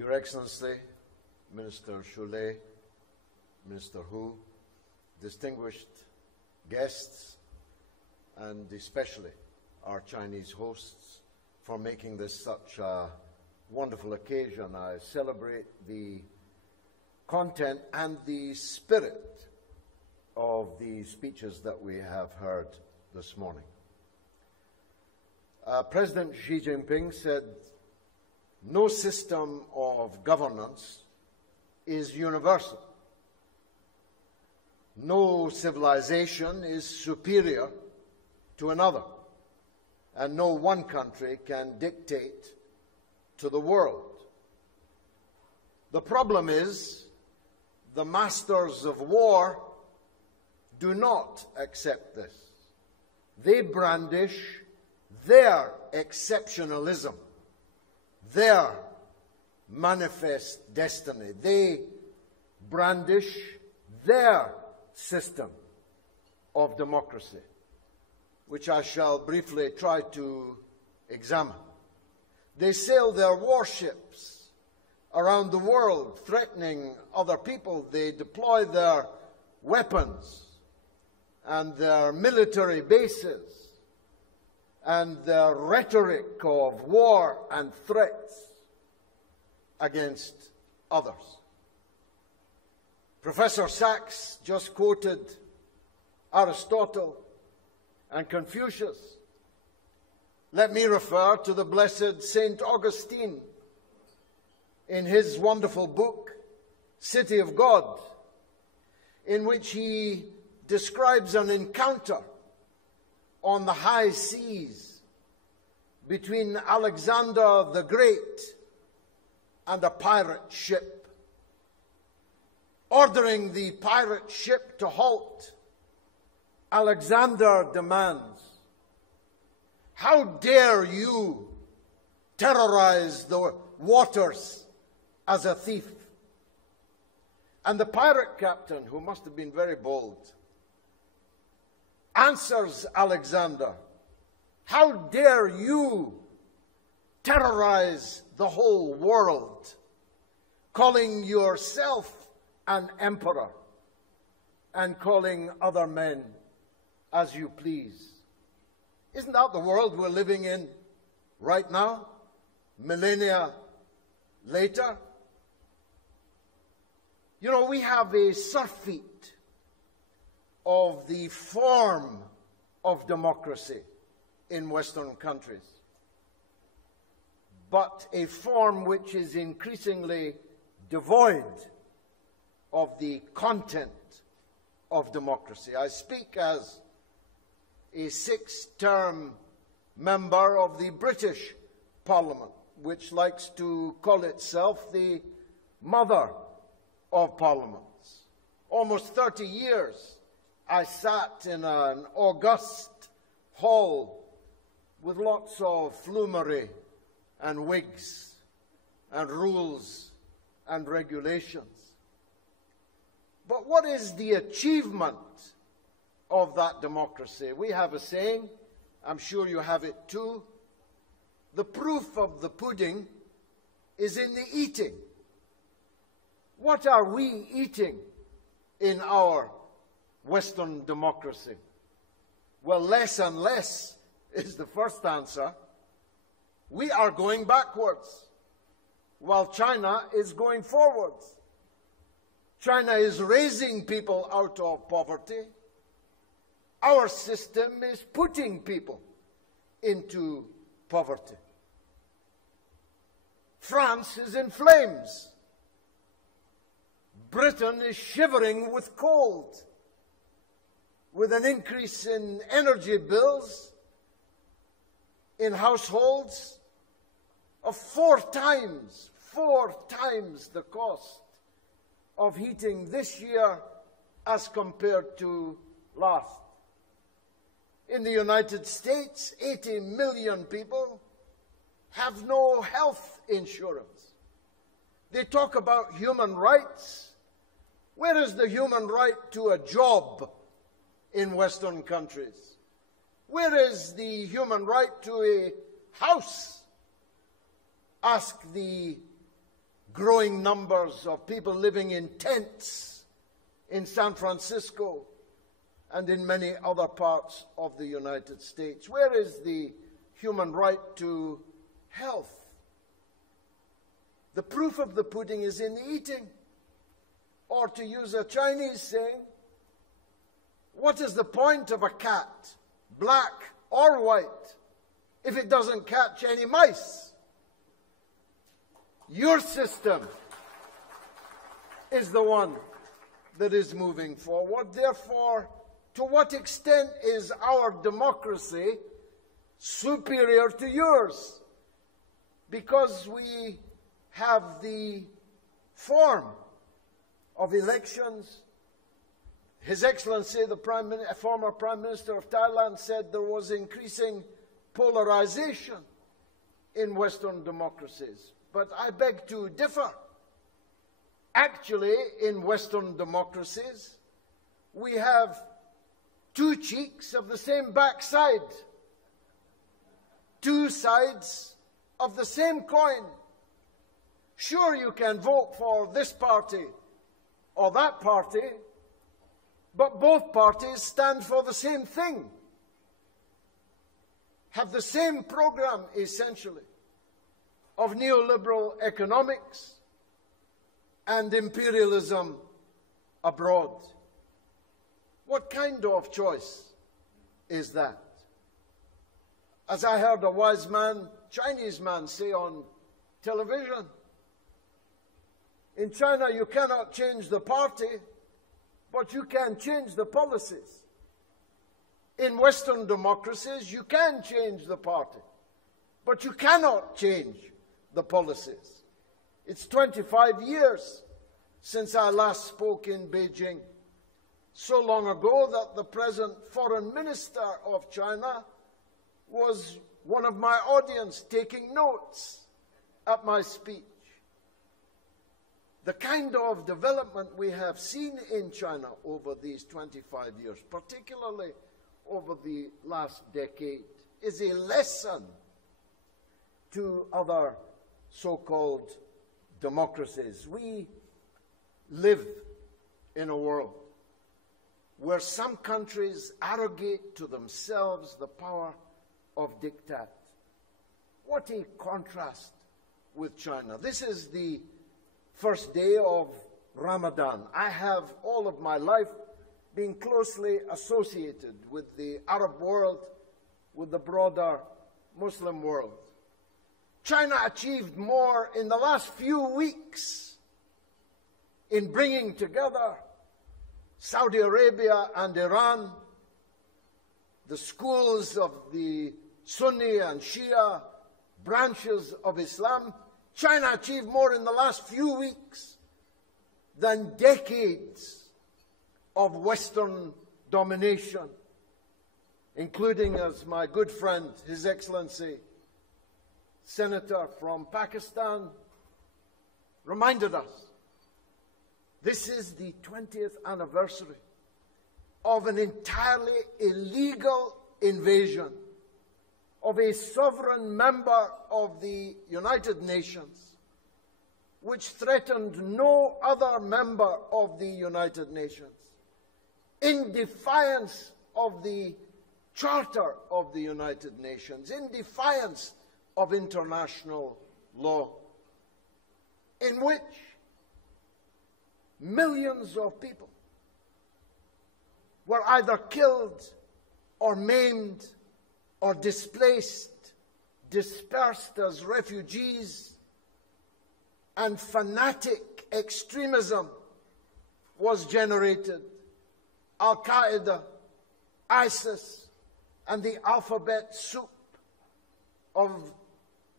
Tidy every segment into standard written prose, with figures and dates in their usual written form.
Your Excellency, Minister Choulet, Minister Hu, distinguished guests, and especially our Chinese hosts for making this such a wonderful occasion. I celebrate the content and the spirit of the speeches that we have heard this morning. President Xi Jinping said, "No system of governance is universal. No civilization is superior to another, and no one country can dictate to the world. The problem is the masters of war do not accept this. They brandish their exceptionalism, their manifest destiny. They brandish their system of democracy, which I shall briefly try to examine. They sail their warships around the world, threatening other people. They deploy their weapons and their military bases and their rhetoric of war and threats against others. Professor Sachs just quoted Aristotle and Confucius. Let me refer to the blessed St. Augustine in his wonderful book, City of God, in which he describes an encounter on the high seas between Alexander the Great and a pirate ship. Ordering the pirate ship to halt, Alexander demands, "How dare you terrorize the waters as a thief?" And the pirate captain, who must have been very bold, answers Alexander, "How dare you terrorize the whole world, calling yourself an emperor and calling other men as you please?" Isn't that the world we're living in right now, millennia later? You know, we have a surfeit of the form of democracy in Western countries, but a form which is increasingly devoid of the content of democracy. I speak as a six-term member of the British Parliament, which likes to call itself the mother of parliaments. Almost 30 years I sat in an august hall with lots of flummery and wigs and rules and regulations. But what is the achievement of that democracy? We have a saying, I'm sure you have it too, the proof of the pudding is in the eating. What are we eating in our Western democracy? Well, less and less is the first answer. We are going backwards, while China is going forwards. China is raising people out of poverty. Our system is putting people into poverty. France is in flames. Britain is shivering with cold, with an increase in energy bills in households of four times the cost of heating this year as compared to last. In the United States, 80 million people have no health insurance. They talk about human rights. Where is the human right to a job in Western countries? Where is the human right to a house? Ask the growing numbers of people living in tents in San Francisco and in many other parts of the United States? Where is the human right to health? The proof of the pudding is in the eating. Or to use a Chinese saying, what is the point of a cat, black or white, if it doesn't catch any mice? Your system is the one that is moving forward. Therefore, to what extent is our democracy superior to yours? Because we have the form of elections. His Excellency, the former Prime Minister of Thailand, said there was increasing polarization in Western democracies. But I beg to differ. Actually, in Western democracies, we have two cheeks of the same backside, two sides of the same coin. Sure, you can vote for this party or that party, but both parties stand for the same thing, have the same program, essentially, of neoliberal economics and imperialism abroad. What kind of choice is that? As I heard a wise man, Chinese man, say on television, in China you cannot change the party, but you can change the policies. In Western democracies, you can change the party, but you cannot change the policies. It's 25 years since I last spoke in Beijing, so long ago that the present foreign minister of China was one of my audience taking notes at my speech. The kind of development we have seen in China over these 25 years, particularly over the last decade, is a lesson to other so-called democracies. We live in a world where some countries arrogate to themselves the power of diktat. What a contrast with China. This is the first day of Ramadan. I have all of my life been closely associated with the Arab world, with the broader Muslim world. China achieved more in the last few weeks in bringing together Saudi Arabia and Iran, the schools of the Sunni and Shia branches of Islam. China achieved more in the last few weeks than decades of Western domination, including, as my good friend, His Excellency, Senator from Pakistan, reminded us. This is the 20th anniversary of an entirely illegal invasion of a sovereign member of the United Nations, which threatened no other member of the United Nations, in defiance of the Charter of the United Nations, in defiance of international law, in which millions of people were either killed or maimed or displaced, dispersed as refugees, and fanatic extremism was generated. Al-Qaeda, ISIS, and the alphabet soup of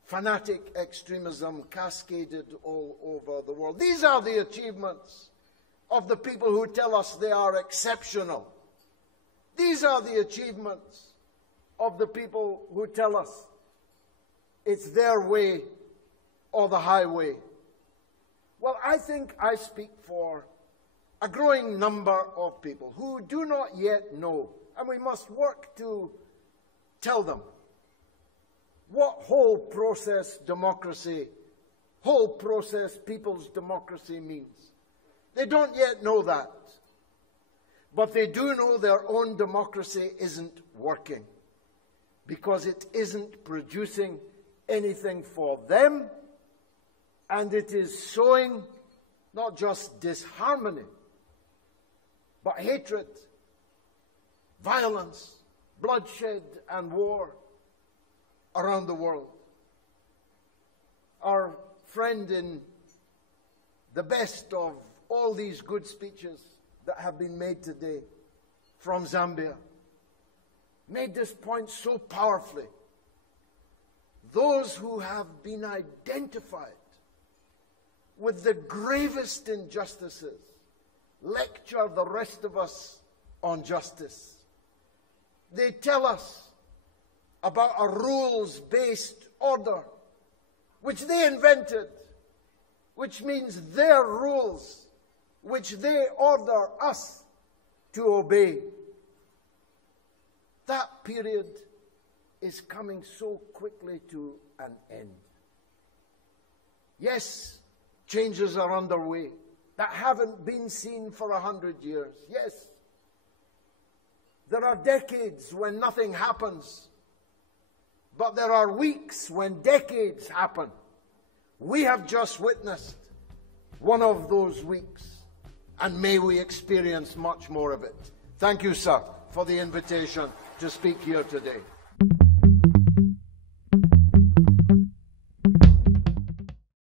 fanatic extremism cascaded all over the world. These are the achievements of the people who tell us they are exceptional. These are the achievements of the people who tell us it's their way or the highway. Well, I think I speak for a growing number of people who do not yet know, and we must work to tell them what whole process democracy whole process people's democracy means. They don't yet know that. But they do know their own democracy isn't working, because it isn't producing anything for them, and it is sowing not just disharmony, but hatred, violence, bloodshed, and war around the world. Our friend in the best of all these good speeches that have been made today from Zambia made this point so powerfully. Those who have been identified with the gravest injustices lecture the rest of us on justice. They tell us about a rules-based order which they invented, which means their rules, which they order us to obey. That period is coming so quickly to an end. Yes, changes are underway that haven't been seen for 100 years. Yes, there are decades when nothing happens, but there are weeks when decades happen. We have just witnessed one of those weeks, and may we experience much more of it. Thank you, sir, for the invitation to speak here today.